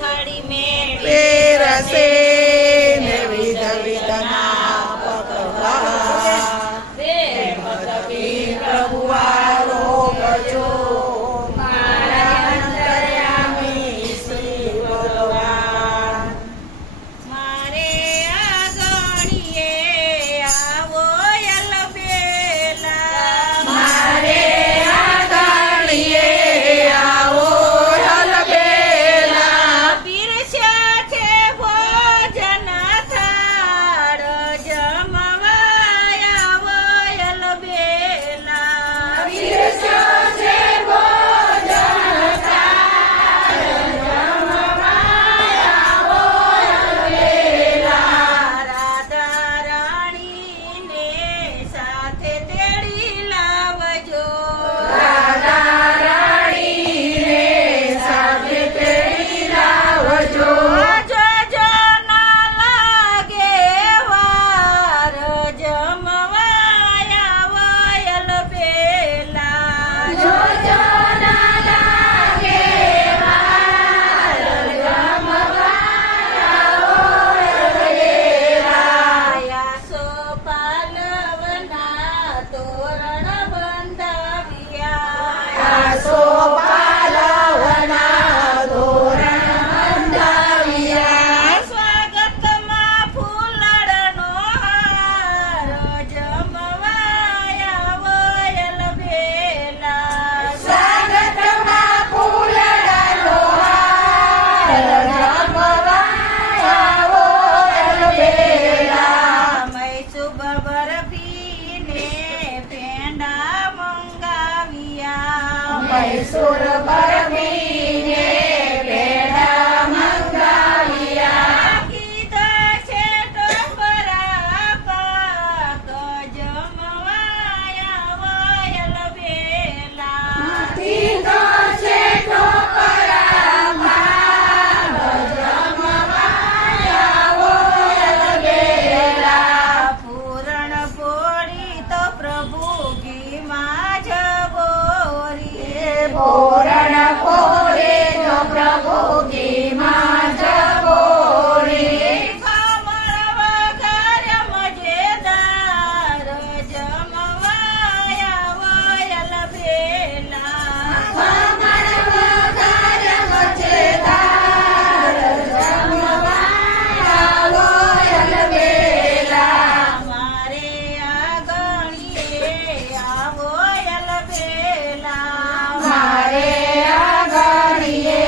થડી મેળવી પેરસે ને વિધ વિધના પકવા પ્રેમ થકી પ્રભુ આરોગ જો મારા અંતર્યામી શ્રી ભગવાન. મારે આંગણીએ આવો યલબેલા મારે આંગણીએ આવો યલબેલા પીરસ્યા છે ભોજન થાળ જમવાય આવો યલબેલા પીરસ્યો છે ભોજન થાળ જમવાય આવો યલબેલા. રાધા રાણીને સાથે તેડી લાવજો રાધા રાણીને સાથે તેડી લાવજો. જોજો ના લાગે વાર જમવાય આવો યલબેલા જોજો ના લાગે વાર જમવાય આવો યલબેલા. આયાસો પાલવના તોરણ બંધાવ્યા આસો પાલવના ધોરણ બંધાવ્યા. સ્વાગતમાં ફૂલડનો હાર જમવાય આવો યલબેલા સ્વાગતમાં ફૂલડાનો હાર જમવાય આવો યલબેલા. મૈસુબ બરફીને પેંડા મંગાવ્યા મૈસૂર બરફીને પેંડા મંગાવ્યા. કીધા છે ટોપરા પાક જમવાય આવો યલબેલા તીધો છે ટોપરામાં જમવાય આવો યલબેલા. પૂરણ પોળી તો પ્રભુ ઘીમાં જબોરી પૂરણ પોરે તો પ્રભુ ઘીમાં જબોરી. ખમણ વઘાર મજેદાર જમવાય આવો યલબેલા ખમણ વઘાર મજેદાર જમવાય આવો યલબેલા. મારે આંગણીએ આવો યલબેલા મારે આંગણીએ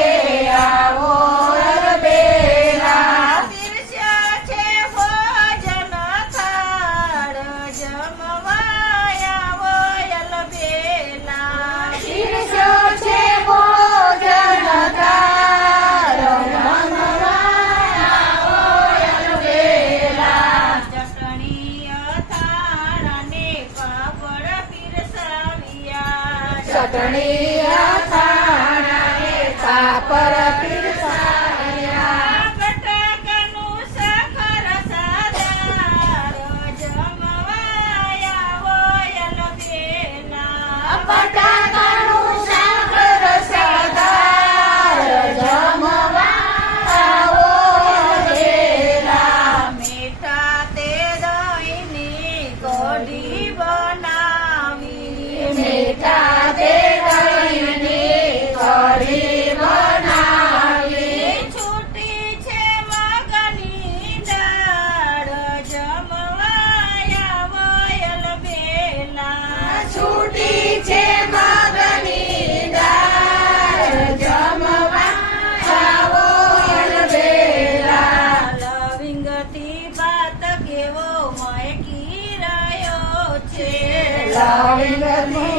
આવો યલબેલા. પીરસ્યા છે ભોજન થાળ જમવાય આવો યલબેલા પીરસ્યો છે ભોજન થાળ જમવાય આવો યલબેલા. ચટણી અથાણ અને પાપડ પીરસાવ્યા ચટણી અથાણાને કાપર પીરસાવ્યા. બટાકાનું સખર સાદાર જમવાય આવો યલબેલા બટાકાનું શાક રસદાર જમવાય આવો યલબેલા. મીઠા તે દહીંની કઢી બનાવી મીઠા તે દહીંની કઢી બનાવી. છૂટી છે મગની દાળ જમવાય આવો યલબેલા છૂટી છે મગની દાળ જમવાય આવો યલબેલા. લવિંગથી ભાત કેવો મયકી રહ્યો છે લવિંગથી